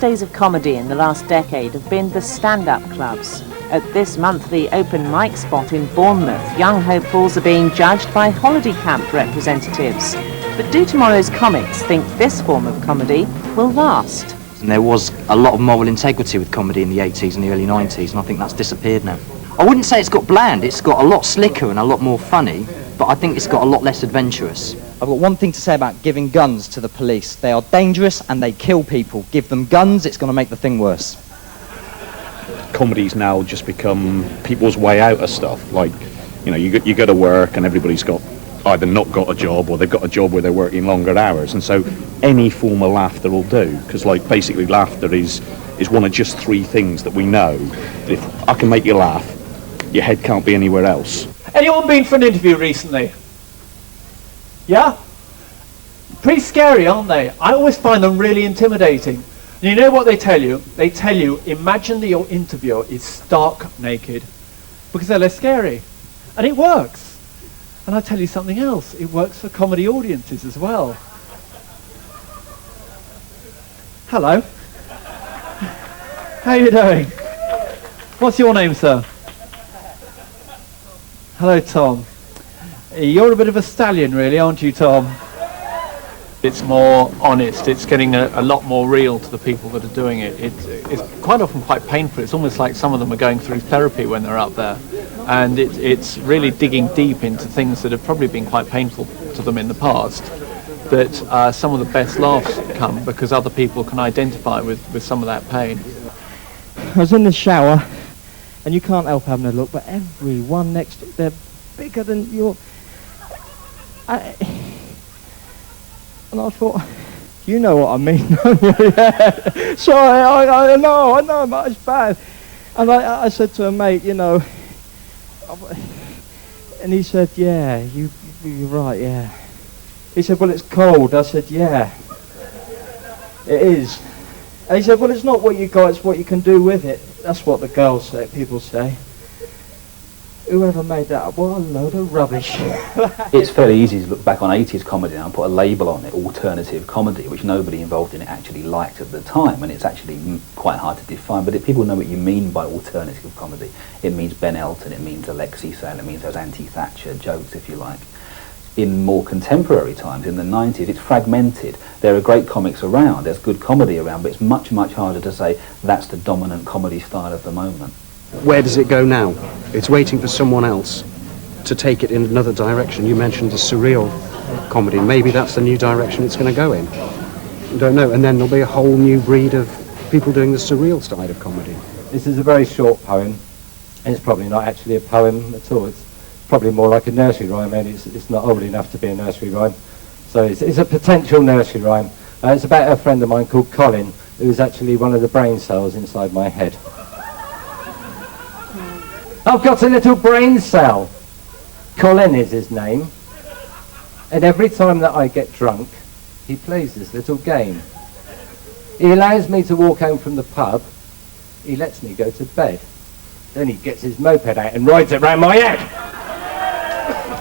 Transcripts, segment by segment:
mainstays of comedy in the last decade have been the stand-up clubs. At this monthly open mic spot in Bournemouth, young hopefuls are being judged by holiday camp representatives. But do tomorrow's comics think this form of comedy will last? And there was a lot of moral integrity with comedy in the 80s and the early 90s, and I think that's disappeared now. I wouldn't say it's got bland, it's got a lot slicker and a lot more funny, but I think it's got a lot less adventurous. I've got one thing to say about giving guns to the police. They are dangerous and they kill people. Give them guns, it's going to make the thing worse. Comedy's now just become people's way out of stuff. Like, you know, you go to work and everybody's got either not got a job or they've got a job where they're working longer hours, and so any form of laughter will do, because like basically laughter is one of just three things that we know. If I can make you laugh, your head can't be anywhere else. Anyone been for an interview recently? Yeah? Pretty scary, aren't they? I always find them really intimidating. And you know what they tell you? They tell you, imagine that your interviewer is stark naked, because they're less scary. And it works. And I tell you something else, it works for comedy audiences as well. Hello. How are you doing? What's your name, sir? Hello, Tom. You're a bit of a stallion, really, aren't you, Tom? It's more honest. It's getting a lot more real to the people that are doing it. It's quite often quite painful. It's almost like some of them are going through therapy when they're up there. And it's really digging deep into things that have probably been quite painful to them in the past, that some of the best laughs come because other people can identify with some of that pain. I was in the shower, and you can't help having a look, but everyone next to they're bigger than your... And I thought, you know what I mean, don't you? Yeah. Sorry, I know, but it's bad. And I said to a mate, you know, and he said, yeah, you're right, yeah. He said, well, it's cold. I said, yeah, it is. And he said, well, it's not what you got, it's what you can do with it. That's what the girls say, people say. Whoever made that up, what a load of rubbish. It's fairly easy to look back on 80s comedy now and put a label on it, alternative comedy, which nobody involved in it actually liked at the time, and it's actually quite hard to define, but if people know what you mean by alternative comedy, it means Ben Elton, it means Alexei Sayle, it means those anti-Thatcher jokes, if you like. In more contemporary times, in the 90s, it's fragmented. There are great comics around, there's good comedy around, but it's much, much harder to say that's the dominant comedy style of the moment. Where does it go now? It's waiting for someone else to take it in another direction. You mentioned the surreal comedy. Maybe that's the new direction it's going to go in. I don't know. And then there'll be a whole new breed of people doing the surreal side of comedy. This is a very short poem, and it's probably not actually a poem at all. It's probably more like a nursery rhyme, and it's not old enough to be a nursery rhyme. So it's a potential nursery rhyme. It's about a friend of mine called Colin, who's actually one of the brain cells inside my head. I've got a little brain cell. Colin is his name. And every time that I get drunk, he plays this little game. He allows me to walk home from the pub. He lets me go to bed. Then he gets his moped out and rides it round my head.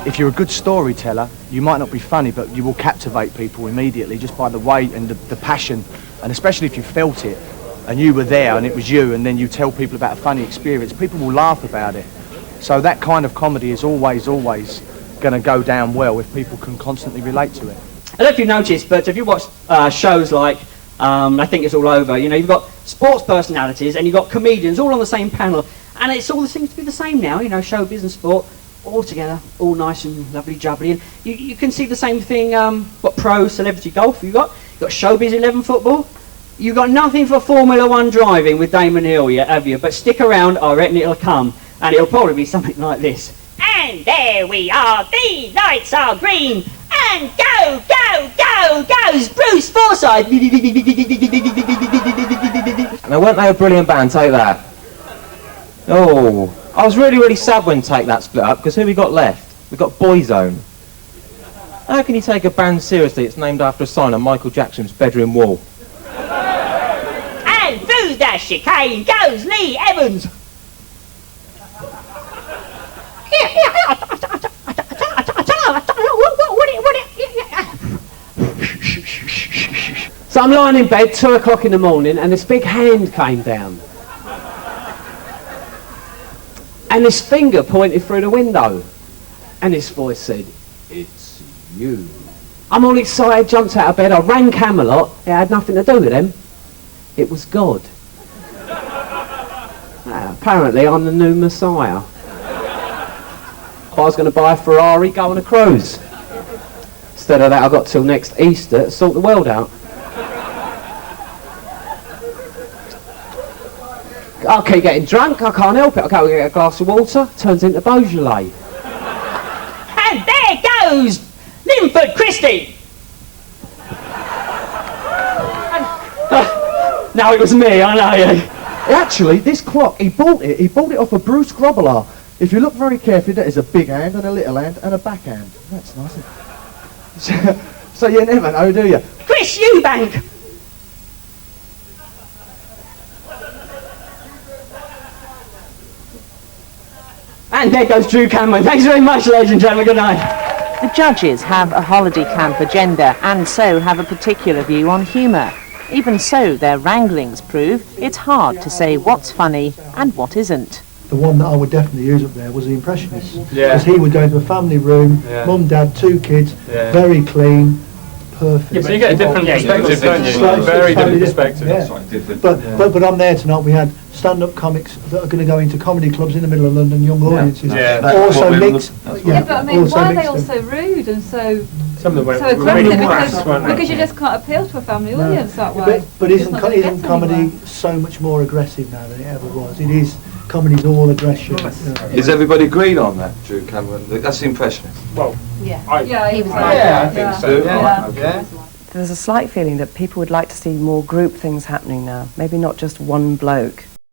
If you're a good storyteller, you might not be funny, but you will captivate people immediately just by the way and the passion, and especially if you felt it. And you were there and it was you, and then you tell people about a funny experience, people will laugh about it. So that kind of comedy is always going to go down well if people can constantly relate to it. I don't know if you noticed, but if you watch shows like, I think it's all over, you know, you've got sports personalities and you've got comedians all on the same panel, and it all seems to be the same now, you know, showbiz and sport, all together, all nice and lovely jubbly. And you can see the same thing, what pro celebrity golf you've got showbiz 11 football. You've got nothing for Formula 1 driving with Damon Hill yet, have you? But stick around, I reckon it'll come. And it'll probably be something like this. And there we are, the lights are green. And go, go, go, goes Bruce Forsyth. Now, weren't they a brilliant band? Take that. Oh, I was really sad when Take That split up, because who we got left? We got Boyzone. How can you take a band seriously? It's named after a sign on Michael Jackson's bedroom wall. And through the chicane goes Lee Evans. So I'm lying in bed, 2 o'clock in the morning, and this big hand came down. And this finger pointed through the window. And this voice said, "It's you." I'm all excited, jumped out of bed, I rang Camelot. It had nothing to do with them. It was God. Apparently I'm the new Messiah. I was going to buy a Ferrari, go on a cruise. Instead of that, I got till next Easter to sort the world out. I keep getting drunk, I can't help it. I go and get a glass of water, turns into Beaujolais. And there goes Linford Christie! No, it was me, I know you. Actually, this clock, he bought it off of Bruce Grobbelaar. If you look very carefully, there's a big hand and a little hand and a backhand. That's nice. So you never know, do you? Chris Eubank! And there goes Drew Cameron. Thanks very much, ladies and gentlemen. Good night. The judges have a holiday camp agenda and so have a particular view on humour. Even so, their wranglings prove it's hard to say what's funny and what isn't. The one that I would definitely use up there was the Impressionists. Yeah. Because he would go into a family room, Yeah. mum, dad, 2 kids, Yeah. very clean, perfect. Yeah, so you get a different perspective, don't you? Slightly Very different, different perspective. yeah. But on there tonight we had stand-up comics that are going to go into comedy clubs in the middle of London, young audiences. Yeah. Also mixed. Yeah, but I mean, also why are they mixed all in. so rude and so Some of them so were really aggressive? crass, weren't they? Because you just can't appeal to a family audience that way. But It's isn't, not gonna get isn't comedy anywhere. so much more aggressive now than it ever was? It is. Comedy's all aggression. Is everybody agreed on that, Drew Cameron? That's the impressionist. Well, Yeah, he was I think so. Yeah. There's a slight feeling that people would like to see more group things happening now. Maybe not just one bloke.